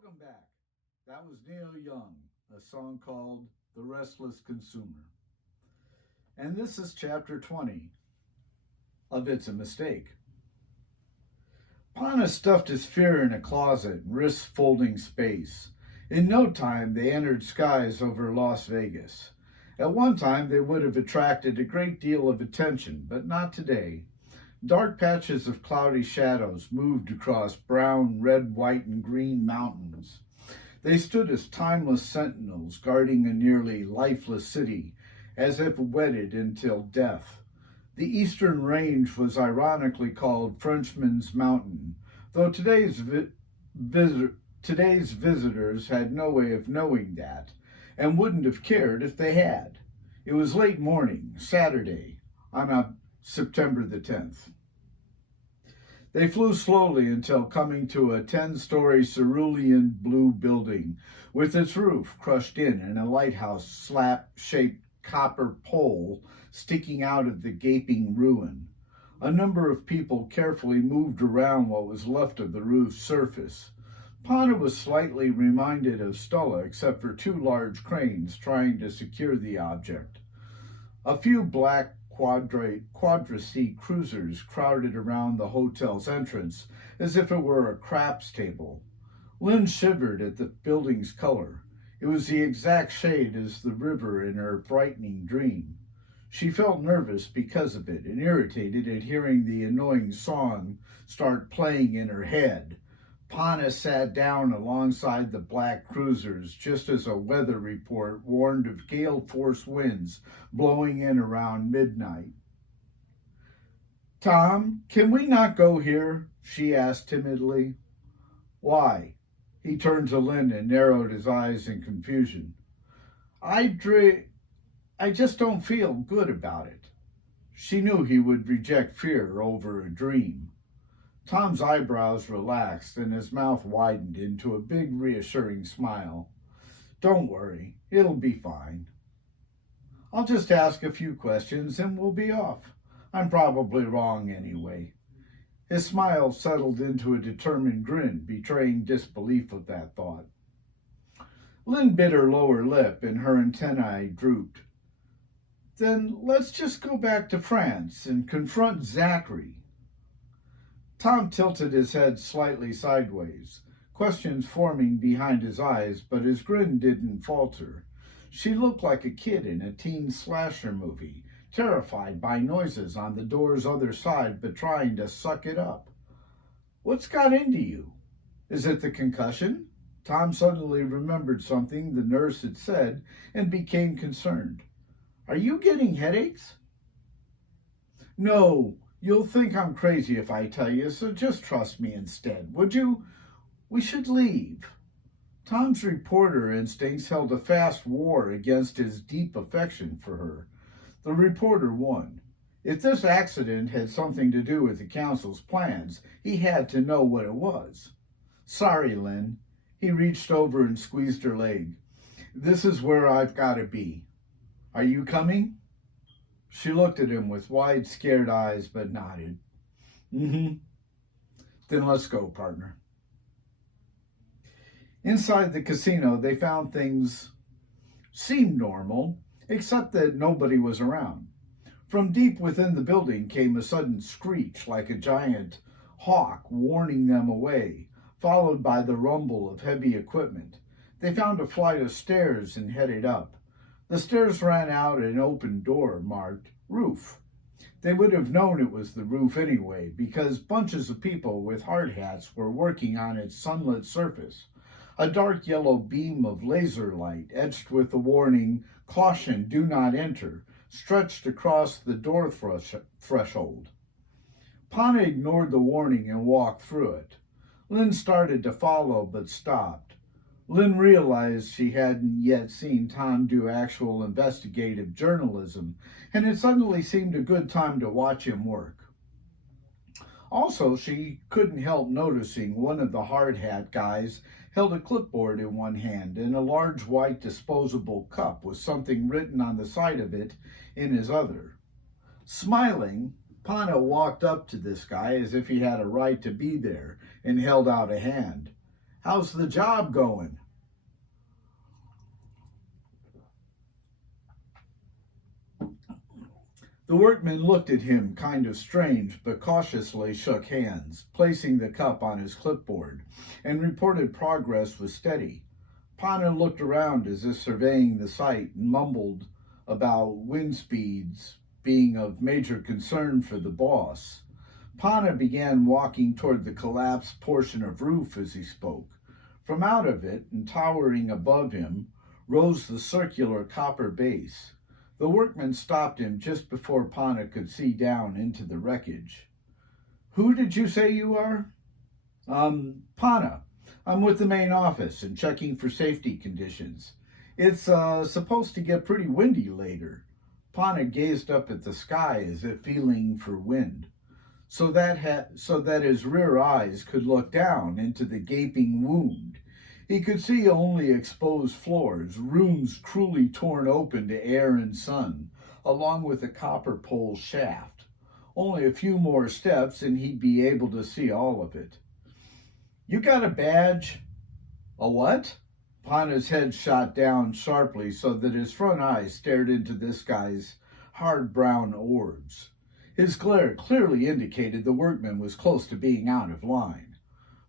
Welcome back. That was Neil Young, a song called The Restless Consumer. And this is chapter 20 of It's a Mistake. Pana stuffed his fear in a closet, wrists folding space. In no time, they entered skies over Las Vegas. At one time, they would have attracted a great deal of attention, but not today. Dark patches of cloudy shadows moved across brown, red, white, and green mountains. They stood as timeless sentinels guarding a nearly lifeless city, as if wedded until death. The eastern range was ironically called Frenchman's Mountain, though today's visitors had no way of knowing that, and wouldn't have cared if they had. It was late morning, Saturday, on September the 10th. They flew slowly until coming to a 10-story cerulean blue building with its roof crushed in and a lighthouse slab-shaped copper pole sticking out of the gaping ruin. A number of people carefully moved around what was left of the roof's surface. Pana was slightly reminded of Stella except for two large cranes trying to secure the object. A few black quadra-seat cruisers crowded around the hotel's entrance as if it were a craps table. Lynn shivered at the building's color. It was the exact shade as the river in her frightening dream. She felt nervous because of it and irritated at hearing the annoying song start playing in her head. Pana sat down alongside the black cruisers just as a weather report warned of gale-force winds blowing in around midnight. "Tom, can we not go here?" she asked timidly. "Why?" He turned to Lynn and narrowed his eyes in confusion. I just don't feel good about it." She knew he would reject fear over a dream. Tom's eyebrows relaxed and his mouth widened into a big, reassuring smile. "Don't worry, it'll be fine. I'll just ask a few questions and we'll be off. I'm probably wrong anyway." His smile settled into a determined grin, betraying disbelief of that thought. Lynn bit her lower lip and her antennae drooped. "Then let's just go back to France and confront Zachary." Tom tilted his head slightly sideways, questions forming behind his eyes, but his grin didn't falter. She looked like a kid in a teen slasher movie, terrified by noises on the door's other side but trying to suck it up. "What's got into you? Is it the concussion?" Tom suddenly remembered something the nurse had said and became concerned. "Are you getting headaches?" "No. You'll think I'm crazy if I tell you, so just trust me instead, would you? We should leave." Tom's reporter instincts held a fast war against his deep affection for her. The reporter won. If this accident had something to do with the council's plans, he had to know what it was. "Sorry, Lynn." He reached over and squeezed her leg. "This is where I've got to be. Are you coming?" She looked at him with wide, scared eyes, but nodded. "Mm-hmm. Then let's go, partner." Inside the casino, they found things seemed normal, except that nobody was around. From deep within the building came a sudden screech like a giant hawk warning them away, followed by the rumble of heavy equipment. They found a flight of stairs and headed up. The stairs ran out an open door marked roof. They would have known it was the roof anyway, because bunches of people with hard hats were working on its sunlit surface. A dark yellow beam of laser light, etched with the warning, "Caution, do not enter," stretched across the door threshold. Pana ignored the warning and walked through it. Lynn started to follow but stopped. Lynn realized she hadn't yet seen Tom do actual investigative journalism, and it suddenly seemed a good time to watch him work. Also, she couldn't help noticing one of the hard hat guys held a clipboard in one hand and a large white disposable cup with something written on the side of it in his other. Smiling, Pana walked up to this guy as if he had a right to be there and held out a hand. How's the job going? The workman looked at him kind of strange, but cautiously shook hands, placing the cup on his clipboard, and reported progress was steady. Pana looked around as if surveying the site and mumbled about wind speeds being of major concern for the boss. Pana began walking toward the collapsed portion of roof as he spoke. From out of it, and towering above him, rose the circular copper base. The workman stopped him just before Pana could see down into the wreckage. Who did you say you are? Pana. I'm with the main office and checking for safety conditions. It's supposed to get pretty windy later. Pana gazed up at the sky as if feeling for wind, so that his rear eyes could look down into the gaping wound. He could see only exposed floors, rooms cruelly torn open to air and sun, along with a copper pole shaft. Only a few more steps and he'd be able to see all of it. You got a badge? A what? Pana's head shot down sharply so that his front eyes stared into this guy's hard brown orbs. His glare clearly indicated the workman was close to being out of line.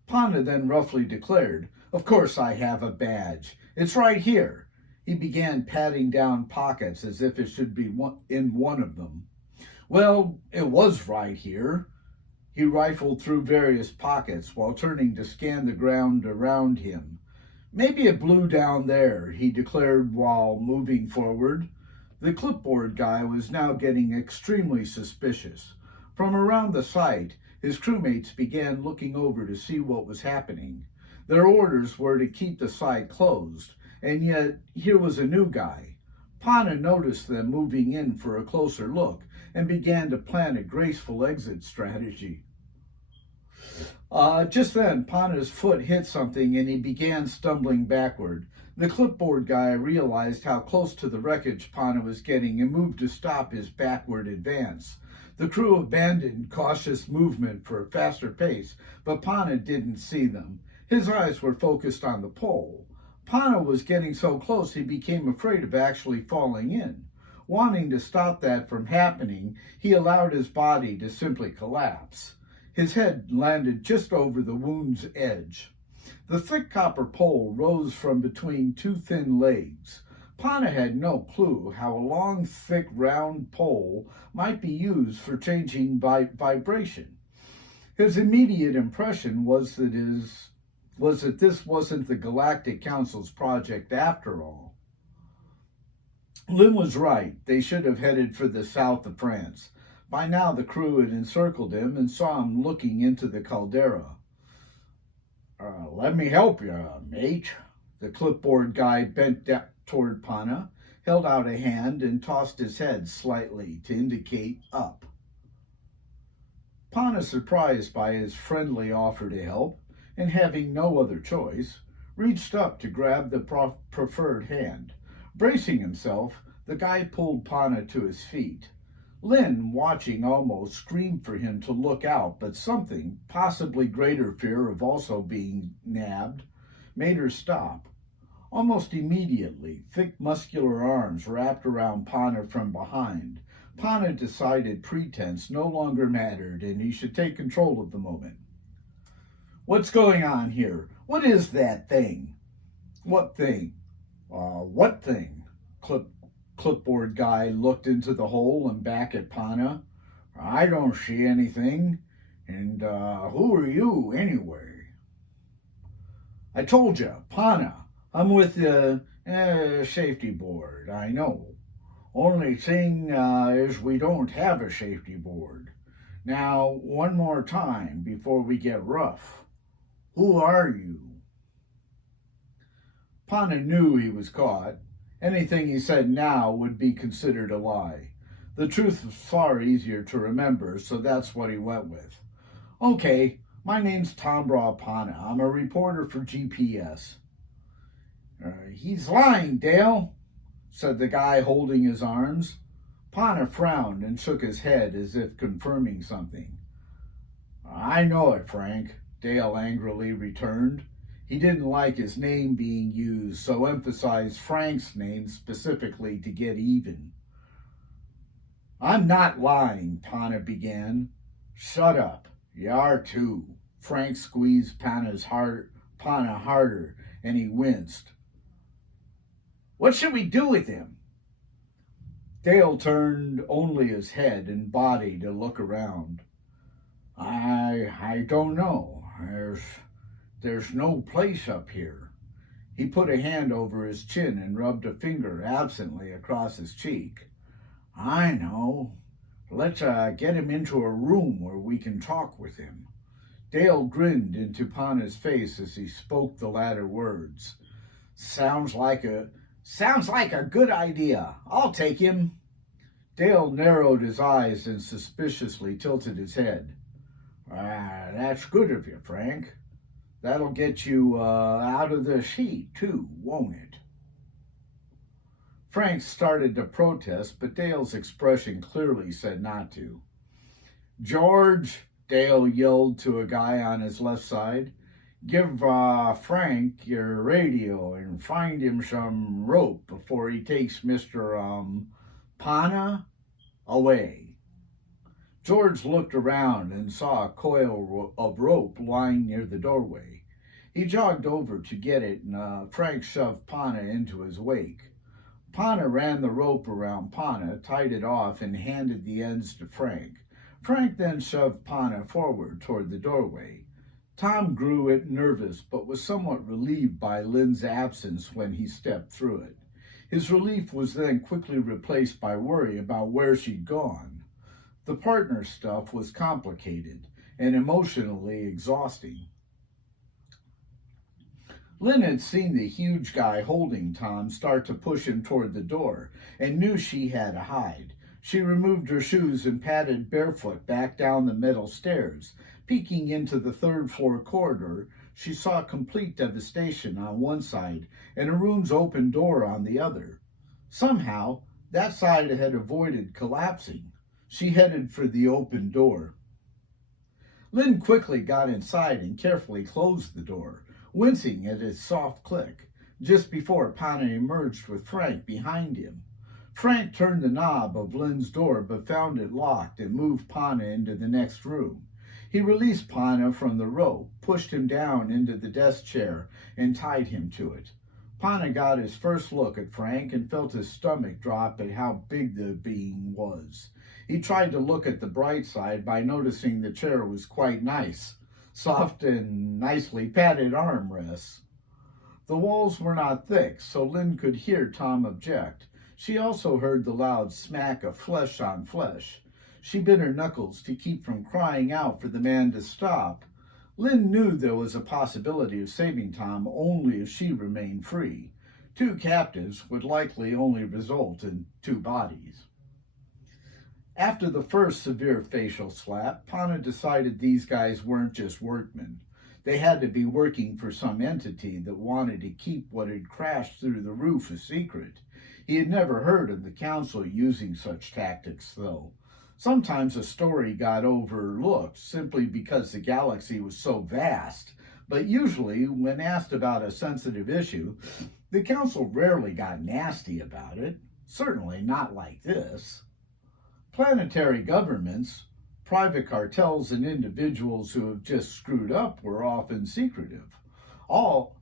Pana then roughly declared, "Of course I have a badge. It's right here." He began patting down pockets as if it should be in one of them. Well, it was right here. He rifled through various pockets while turning to scan the ground around him. Maybe it blew down there, he declared while moving forward. The clipboard guy was now getting extremely suspicious. From around the site, his crewmates began looking over to see what was happening. Their orders were to keep the site closed, and yet here was a new guy. Pana noticed them moving in for a closer look and began to plan a graceful exit strategy. Just then, Pana's foot hit something and he began stumbling backward. The clipboard guy realized how close to the wreckage Pana was getting and moved to stop his backward advance. The crew abandoned cautious movement for a faster pace, but Pana didn't see them. His eyes were focused on the pole. Pana was getting so close he became afraid of actually falling in. Wanting to stop that from happening, he allowed his body to simply collapse. His head landed just over the wound's edge. The thick copper pole rose from between two thin legs. Pana had no clue how a long, thick, round pole might be used for changing vibration. His immediate impression was that this wasn't the Galactic Council's project after all. Lynn was right. They should have headed for the south of France. By now the crew had encircled him and saw him looking into the caldera. Let me help you, mate. The clipboard guy bent toward Pana, held out a hand, and tossed his head slightly to indicate up. Pana, surprised by his friendly offer to help, and having no other choice, reached up to grab the preferred hand. Bracing himself, the guy pulled Pana to his feet. Lynn, watching, almost screamed for him to look out, but something, possibly greater fear of also being nabbed, made her stop. Almost immediately, thick muscular arms wrapped around Pana from behind. Pana decided pretense no longer mattered and he should take control of the moment. What's going on here? What is that thing? What thing? What thing? Clipboard guy looked into the hole and back at Pana. I don't see anything. And who are you anyway? I told you, Pana. I'm with the safety board, I know. Only thing is we don't have a safety board. Now, one more time before we get rough. Who are you? Pana knew he was caught. Anything he said now would be considered a lie. The truth was far easier to remember, so that's what he went with. Okay, my name's Tambra Pana. I'm a reporter for GPS. He's lying, Dale, said the guy holding his arms. Pana frowned and shook his head as if confirming something. I know it, Frank, Dale angrily returned. He didn't like his name being used, so emphasized Frank's name specifically to get even. I'm not lying, Pana began. Shut up. You are too. Frank squeezed Pana harder, and he winced. What should we do with him? Dale turned only his head and body to look around. I don't know. There's no place up here. He put a hand over his chin and rubbed a finger absently across his cheek. I know. Let's get him into a room where we can talk with him. Dale grinned into Pana's face as he spoke the latter words. Sounds like a good idea. I'll take him. Dale narrowed his eyes and suspiciously tilted his head. That's good of you, Frank. That'll get you out of this heat, too, won't it? Frank started to protest, but Dale's expression clearly said not to. George, Dale yelled to a guy on his left side, give Frank your radio and find him some rope before he takes Mr. Pana away. George looked around and saw a coil of rope lying near the doorway. He jogged over to get it, and Frank shoved Pana into his wake. Pana ran the rope around Pana, tied it off, and handed the ends to Frank. Frank then shoved Pana forward toward the doorway. Tom grew nervous, but was somewhat relieved by Lynn's absence when he stepped through it. His relief was then quickly replaced by worry about where she'd gone. The partner stuff was complicated and emotionally exhausting. Lynn had seen the huge guy holding Tom start to push him toward the door and knew she had to hide. She removed her shoes and padded barefoot back down the metal stairs. Peeking into the third-floor corridor, she saw complete devastation on one side and a room's open door on the other. Somehow, that side had avoided collapsing. She headed for the open door. Lynn quickly got inside and carefully closed the door, wincing at its soft click, just before Pana emerged with Frank behind him. Frank turned the knob of Lynn's door but found it locked and moved Pana into the next room. He released Pana from the rope, pushed him down into the desk chair, and tied him to it. Pana got his first look at Frank and felt his stomach drop at how big the being was. He tried to look at the bright side by noticing the chair was quite nice. Soft and nicely padded armrests. The walls were not thick, so Lynn could hear Tom object. She also heard the loud smack of flesh on flesh. She bit her knuckles to keep from crying out for the man to stop. Lynn knew there was a possibility of saving Tom only if she remained free. 2 captives would likely only result in 2 bodies. After the first severe facial slap, Pana decided these guys weren't just workmen. They had to be working for some entity that wanted to keep what had crashed through the roof a secret. He had never heard of the council using such tactics, though. Sometimes a story got overlooked simply because the galaxy was so vast, but usually, when asked about a sensitive issue, the council rarely got nasty about it, certainly not like this. Planetary governments, private cartels, and individuals who have just screwed up were often secretive. All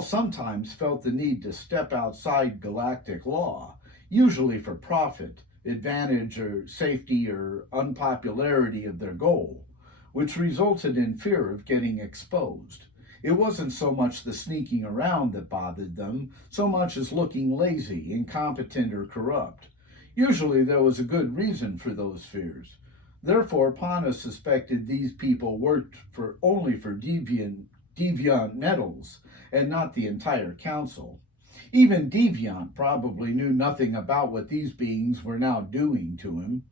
sometimes felt the need to step outside galactic law, usually for profit, advantage, or safety, or unpopularity of their goal, which resulted in fear of getting exposed. It wasn't so much the sneaking around that bothered them, so much as looking lazy, incompetent, or corrupt. Usually there was a good reason for those fears. Therefore, Pana suspected these people worked only for deviant metals and not the entire council. Even Deviant probably knew nothing about what these beings were now doing to him.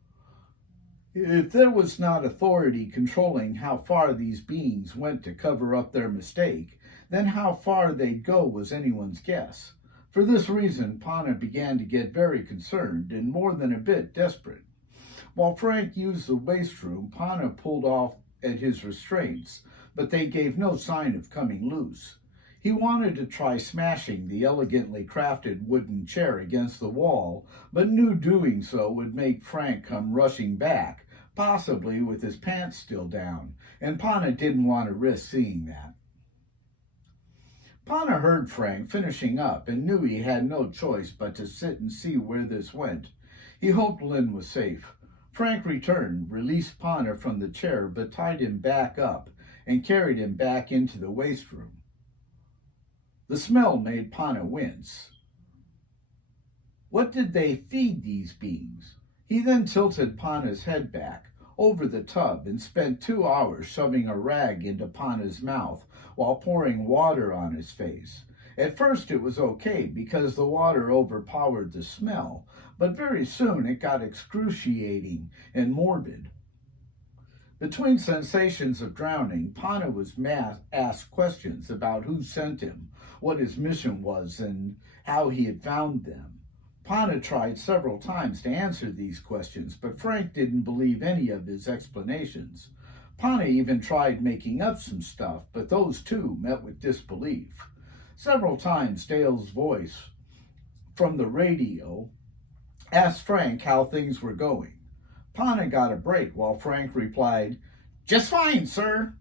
If there was not authority controlling how far these beings went to cover up their mistake, then how far they'd go was anyone's guess. For this reason, Pana began to get very concerned and more than a bit desperate. While Frank used the waste room, Pana pulled off at his restraints, but they gave no sign of coming loose. He wanted to try smashing the elegantly crafted wooden chair against the wall, but knew doing so would make Frank come rushing back, possibly with his pants still down, and Pana didn't want to risk seeing that. Pana heard Frank finishing up and knew he had no choice but to sit and see where this went. He hoped Lynn was safe. Frank returned, released Pana from the chair, but tied him back up and carried him back into the waste room. The smell made Pana wince. What did they feed these beings? He then tilted Pana's head back over the tub and spent 2 hours shoving a rag into Pana's mouth while pouring water on his face. At first it was okay because the water overpowered the smell, but very soon it got excruciating and morbid. Between sensations of drowning, Pana was asked questions about who sent him, what his mission was, and how he had found them. Pana tried several times to answer these questions, but Frank didn't believe any of his explanations. Pana even tried making up some stuff, but those too met with disbelief. Several times Dale's voice from the radio asked Frank how things were going. Pana got a break while Frank replied, "Just fine, sir."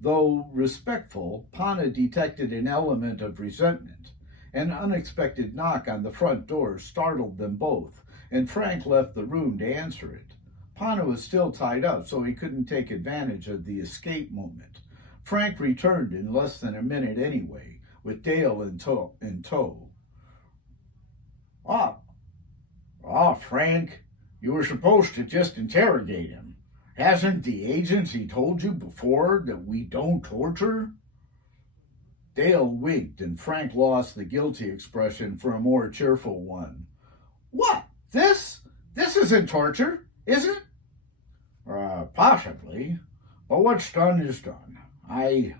Though respectful, Pana detected an element of resentment. An unexpected knock on the front door startled them both, and Frank left the room to answer it. Pana was still tied up, so he couldn't take advantage of the escape moment. Frank returned in less than a minute anyway, with Dale in tow. Frank, you were supposed to just interrogate him. Hasn't the agency told you before that we don't torture?" Dale winked, and Frank lost the guilty expression for a more cheerful one. "What? This isn't torture, is it?" Possibly, but what's done is done. I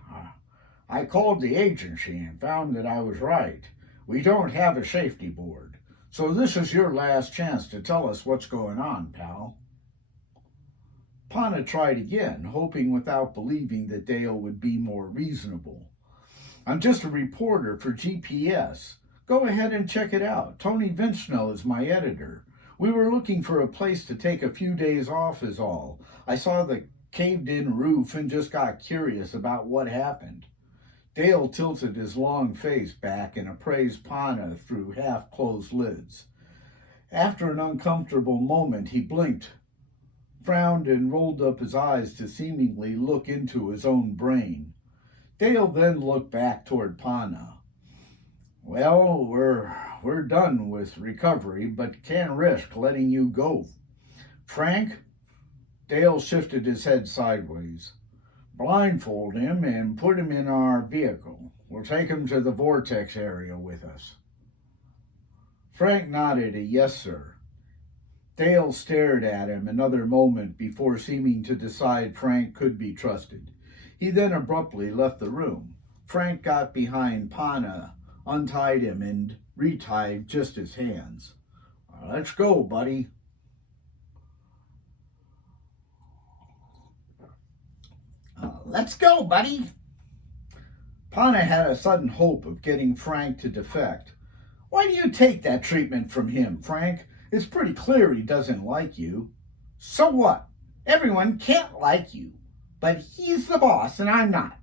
called the agency and found that I was right. We don't have a safety board, so this is your last chance to tell us what's going on, pal." Pana tried again, hoping without believing that Dale would be more reasonable. "I'm just a reporter for GPS. Go ahead and check it out. Tony Vincenell is my editor. We were looking for a place to take a few days off is all. I saw the caved-in roof and just got curious about what happened." Dale tilted his long face back and appraised Pana through half-closed lids. After an uncomfortable moment, he blinked, frowned, and rolled up his eyes to seemingly look into his own brain. Dale then looked back toward Pana. "Well, we're done with recovery, but can't risk letting you go. Frank?" Dale shifted his head sideways. "Blindfold him and put him in our vehicle. We'll take him to the vortex area with us." Frank nodded a yes, sir. Dale stared at him another moment before seeming to decide Frank could be trusted. He then abruptly left the room. Frank got behind Pana, untied him, and retied just his hands. "Let's go, buddy." "Let's go, buddy." Pana had a sudden hope of getting Frank to defect. "Why do you take that treatment from him, Frank? It's pretty clear he doesn't like you." "So what? Everyone can't like you. But he's the boss and I'm not."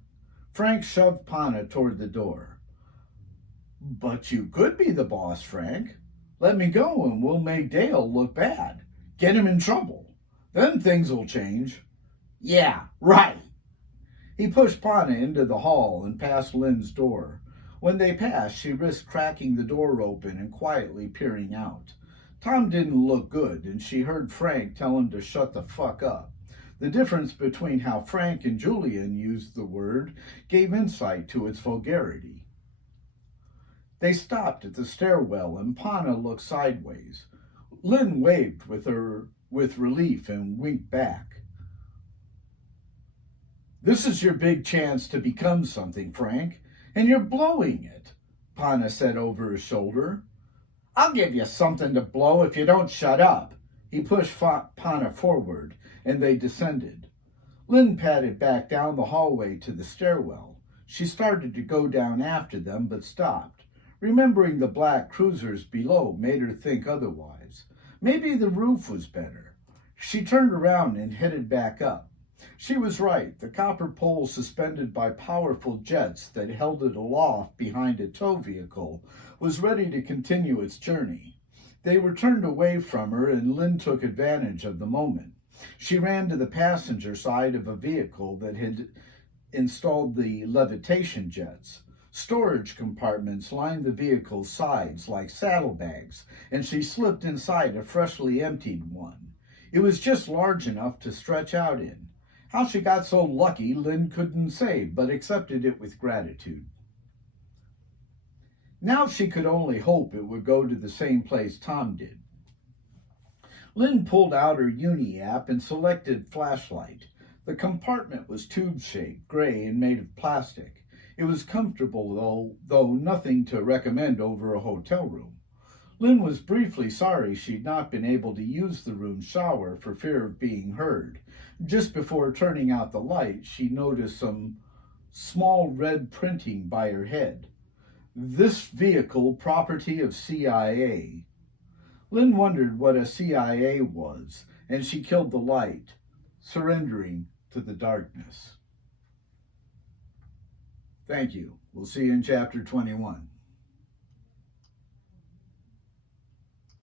Frank shoved Pana toward the door. "But you could be the boss, Frank. Let me go and we'll make Dale look bad. Get him in trouble. Then things will change." "Yeah, right." He pushed Pana into the hall and past Lynn's door. When they passed, she risked cracking the door open and quietly peering out. Tom didn't look good, and she heard Frank tell him to shut the fuck up. The difference between how Frank and Julian used the word gave insight to its vulgarity. They stopped at the stairwell, and Pana looked sideways. Lynn waved with relief and winked back. "This is your big chance to become something, Frank, and you're blowing it," Pana said over his shoulder. "I'll give you something to blow if you don't shut up." He pushed Pana forward, and they descended. Lynn padded back down the hallway to the stairwell. She started to go down after them, but stopped. Remembering the black cruisers below made her think otherwise. Maybe the roof was better. She turned around and headed back up. She was right. The copper pole suspended by powerful jets that held it aloft behind a tow vehicle was ready to continue its journey. They were turned away from her, and Lynn took advantage of the moment. She ran to the passenger side of a vehicle that had installed the levitation jets. Storage compartments lined the vehicle's sides like saddlebags, and she slipped inside a freshly emptied one. It was just large enough to stretch out in. How she got so lucky, Lynn couldn't say, but accepted it with gratitude. Now she could only hope it would go to the same place Tom did. Lynn pulled out her Uni app and selected flashlight. The compartment was tube-shaped, gray, and made of plastic. It was comfortable, though nothing to recommend over a hotel room. Lynn was briefly sorry she'd not been able to use the room's shower for fear of being heard. Just before turning out the light, she noticed some small red printing by her head. This vehicle, property of CIA. Lynn wondered what a CIA was, and she killed the light, surrendering to the darkness. Thank you. We'll see you in chapter 21.